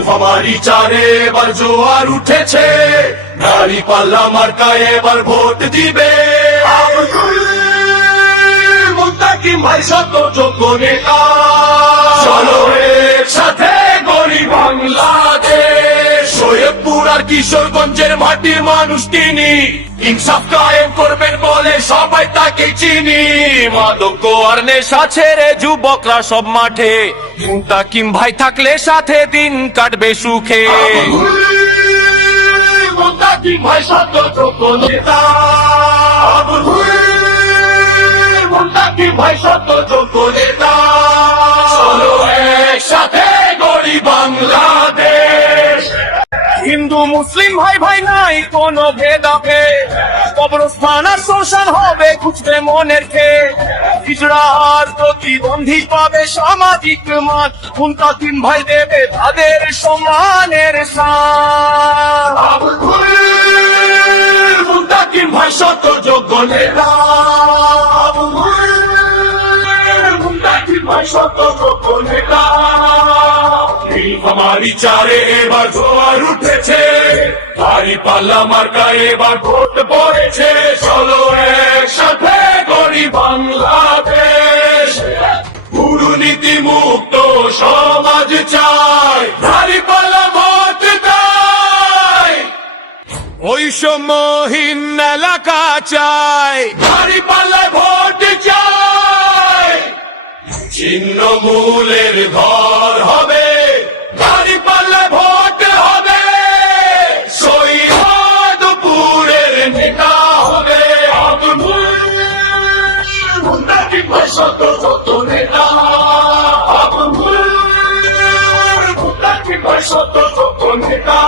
নীলফামারী চারে এবার জোয়ার উঠেছে, দাঁড়িপাল্লা মার্কায় এবার ভোট দিবে। মুস্তাকিম ভাই সত্য যোগ্য নেতা, চলো একসাথে গড়ি বাংলাদেশ। সৈয়দপুর আর কিশোরগঞ্জের মাটির মানুষ তিনি, ইনসাফ কায়েম করবেন বলে সবাই তাকে চিনি। মাদক আর নেশা ছেড়ে যুবকরা সব মাঠে, মুস্তাকিম ভাই থাকলে সাথে দিন কাটবে সুখে। মুস্তাকিম ভাই সত্য যোগ্য নেতা, মুস্তাকিম ভাই সত্য যোগ্য নেতা, চলো একসাথে গড়ি বাংলাদেশ। হিন্দু মুসলিম ভাই ভাই নাই কোনো ভেদাভেদ, কবরস্থান আর শ্মশান হবে খুঁজবে মনের খেদ। হিজড়ার প্রতিবন্ধী পাবে সামাজিক মান, মুস্তাকিম ভাই দেবে তাদের সম্মানের স্থান। মুস্তাকিম ভাই সত্য যোগ্য নেতা, মুস্তাকিম ভাই সত্য যোগ্য নেতা। নীলফামারী চারে এবার জোয়ার উঠেছে, দাঁড়িপাল্লা মার্কায় এবার ভোট পড়েছে। চলো একসাথে গড়ি বাংলাদেশ, দুর্নীতি মুক্ত সমাজ চাই, দাঁড়িপাল্লা ভোট চাই। বৈষম্যহীন এলাকা চাই, দাঁড়িপাল্লায় ভোট চাই। ছিন্নমূলের ঘর হবে, দাঁড়িপাল্লায় ভোট হবে। সৈয়দপুরের নেতা হবে, মুস্তাকিম ভাই সত্য যোগ্য নেতা, মুস্তাকিম ভাই সত্য যোগ্য নেতা।